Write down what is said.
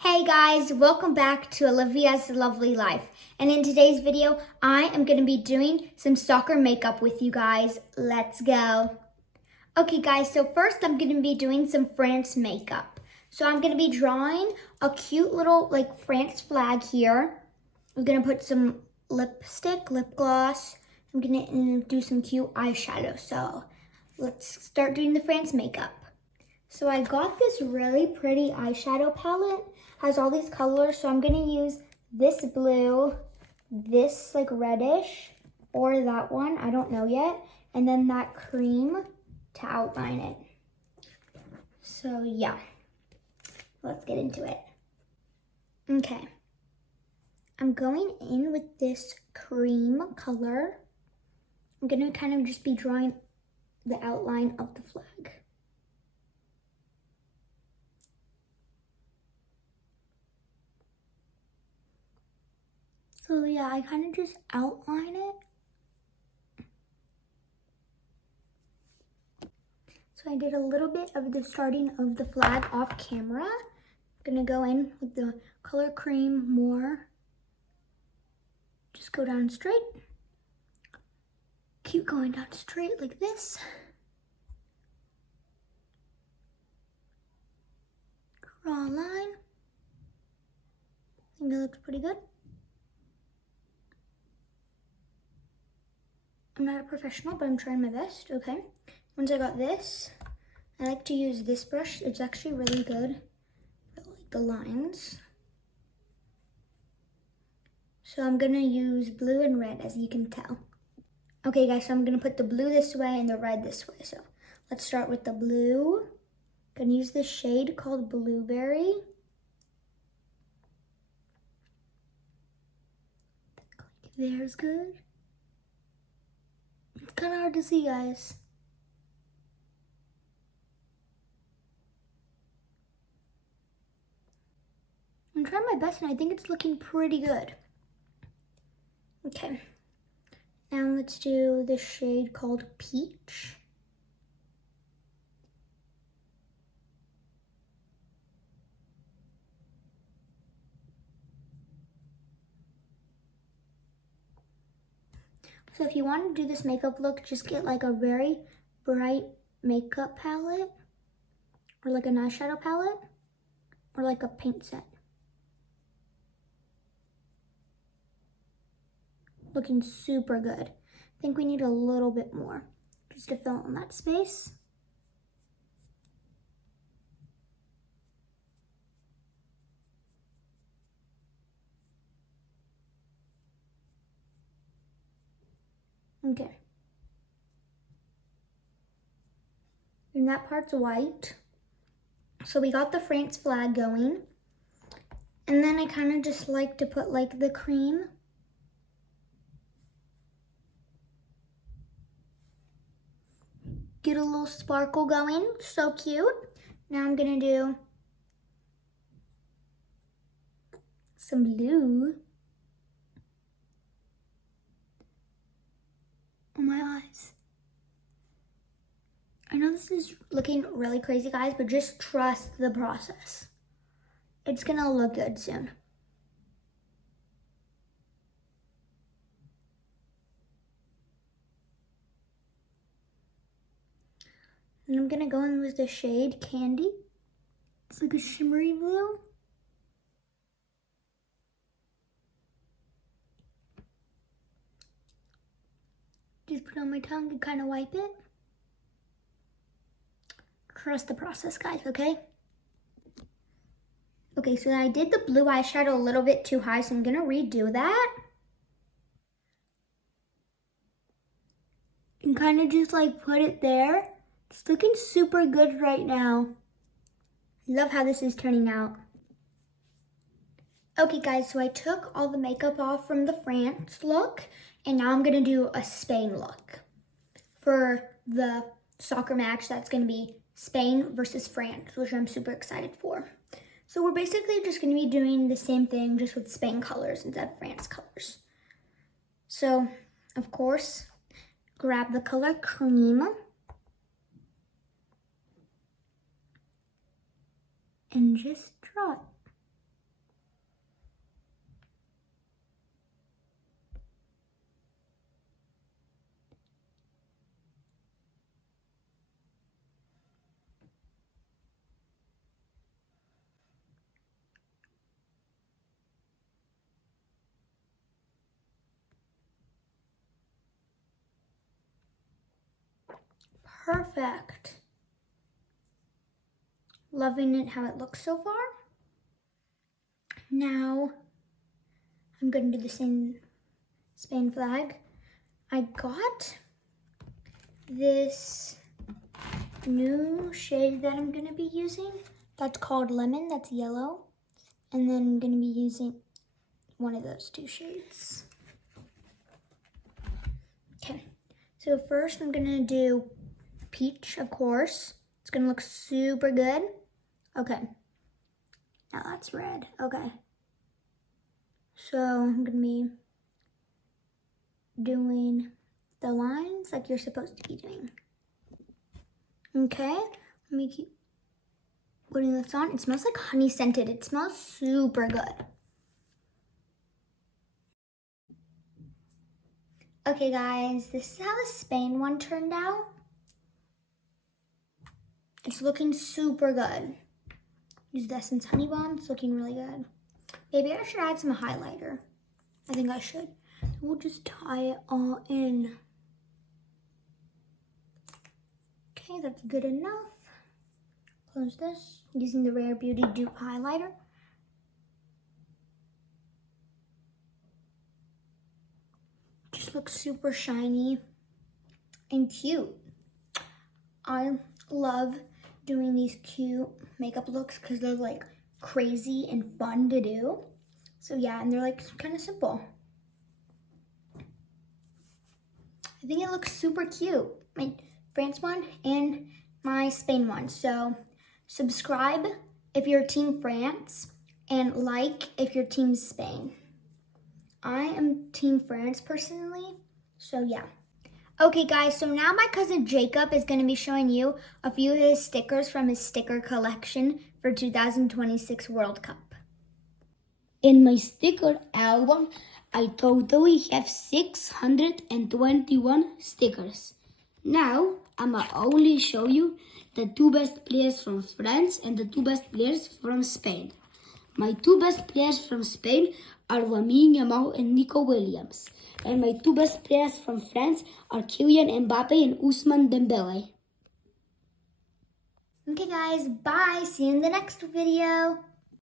Hey guys, welcome back to Olivia's Lovely Life. And in today's video, I am going to be doing some soccer makeup with you guys. Let's go. Okay guys, so first I'm going to be doing some France makeup. So I'm going to be drawing a cute little France flag here. I'm going to put some lipstick, lip gloss. I'm going to do some cute eyeshadow. So let's start doing the France makeup. So I got this really pretty eyeshadow palette, has all these colors, so I'm gonna use this blue, this reddish, or that one, I don't know yet, and then that cream to outline it. So yeah, let's get into it. Okay, I'm going in with this cream color. I'm gonna kind of just be drawing the outline of the flag. So yeah, I kind of just outline it. So I did a little bit of the starting of the flag off camera. I'm gonna go in with the color cream more. Just go down straight. Keep going down straight like this. Draw a line. I think it looks pretty good. I'm not a professional, but I'm trying my best, okay? Once I got this, I like to use this brush. It's actually really good for the lines. So I'm gonna use blue and red, as you can tell. Okay guys, so I'm gonna put the blue this way and the red this way. So let's start with the blue. I'm gonna use this shade called Blueberry. There's good. It's kind of hard to see, guys. I'm trying my best and I think it's looking pretty good. Okay, now let's do this shade called Peach. So if you want to do this makeup look, just get a very bright makeup palette or an eyeshadow palette or a paint set. Looking super good. I think we need a little bit more just to fill in that space. Okay. And that part's white. So we got the France flag going. And then I kind of just like to put the cream. Get a little sparkle going, so cute. Now I'm gonna do some blue on my eyes. I know this is looking really crazy, guys, but just trust the process. It's gonna look good soon. And I'm gonna go in with the shade Candy. It's like a shimmery blue. Just put it on my tongue and kind of wipe it. Trust the process, guys, okay? Okay, so I did the blue eyeshadow a little bit too high, so I'm gonna redo that. And kind of just put it there. It's looking super good right now. Love how this is turning out. Okay guys, so I took all the makeup off from the France look, and now I'm gonna do a Spain look. For the soccer match, that's gonna be Spain versus France, which I'm super excited for. So we're basically just gonna be doing the same thing, just with Spain colors instead of France colors. So, of course, grab the color Cream. And just draw it. perfect. Loving it how it looks so far. Now, I'm going to do the same Spain flag. I got this new shade that I'm going to be using. That's called Lemon, that's yellow. And then I'm going to be using one of those two shades. Okay, so first I'm going to do Peach, of course. It's going to look super good. Okay, now that's red. Okay, so I'm going to be doing the lines like you're supposed to be doing. Okay, let me keep putting this on. It smells like honey scented. It smells super good. Okay guys, this is how the Spain one turned out. It's looking super good. Use the Essence Honey Bomb, it's looking really good. Maybe I should add some highlighter. I think I should. We'll just tie it all in. Okay, that's good enough. Close this, using the Rare Beauty Dupe highlighter. Just looks super shiny and cute. I love doing these cute makeup looks because they're like crazy and fun to do. So yeah, and they're like kind of simple. I think it looks super cute. My France one and my Spain one. So subscribe if you're Team France and like if you're Team Spain. I am Team France personally, so yeah. Okay guys, so now my cousin Jacob is going to be showing you a few of his stickers from his sticker collection for 2026 World Cup. In my sticker album, I totally have 621 stickers. Now, I'ma only show you the 2 best players from France and the 2 best players from Spain. My 2 best players from Spain are Lamine Yamal and Nico Williams. And my 2 best players from France are Kylian Mbappe and Ousmane Dembele. Okay guys, bye. See you in the next video.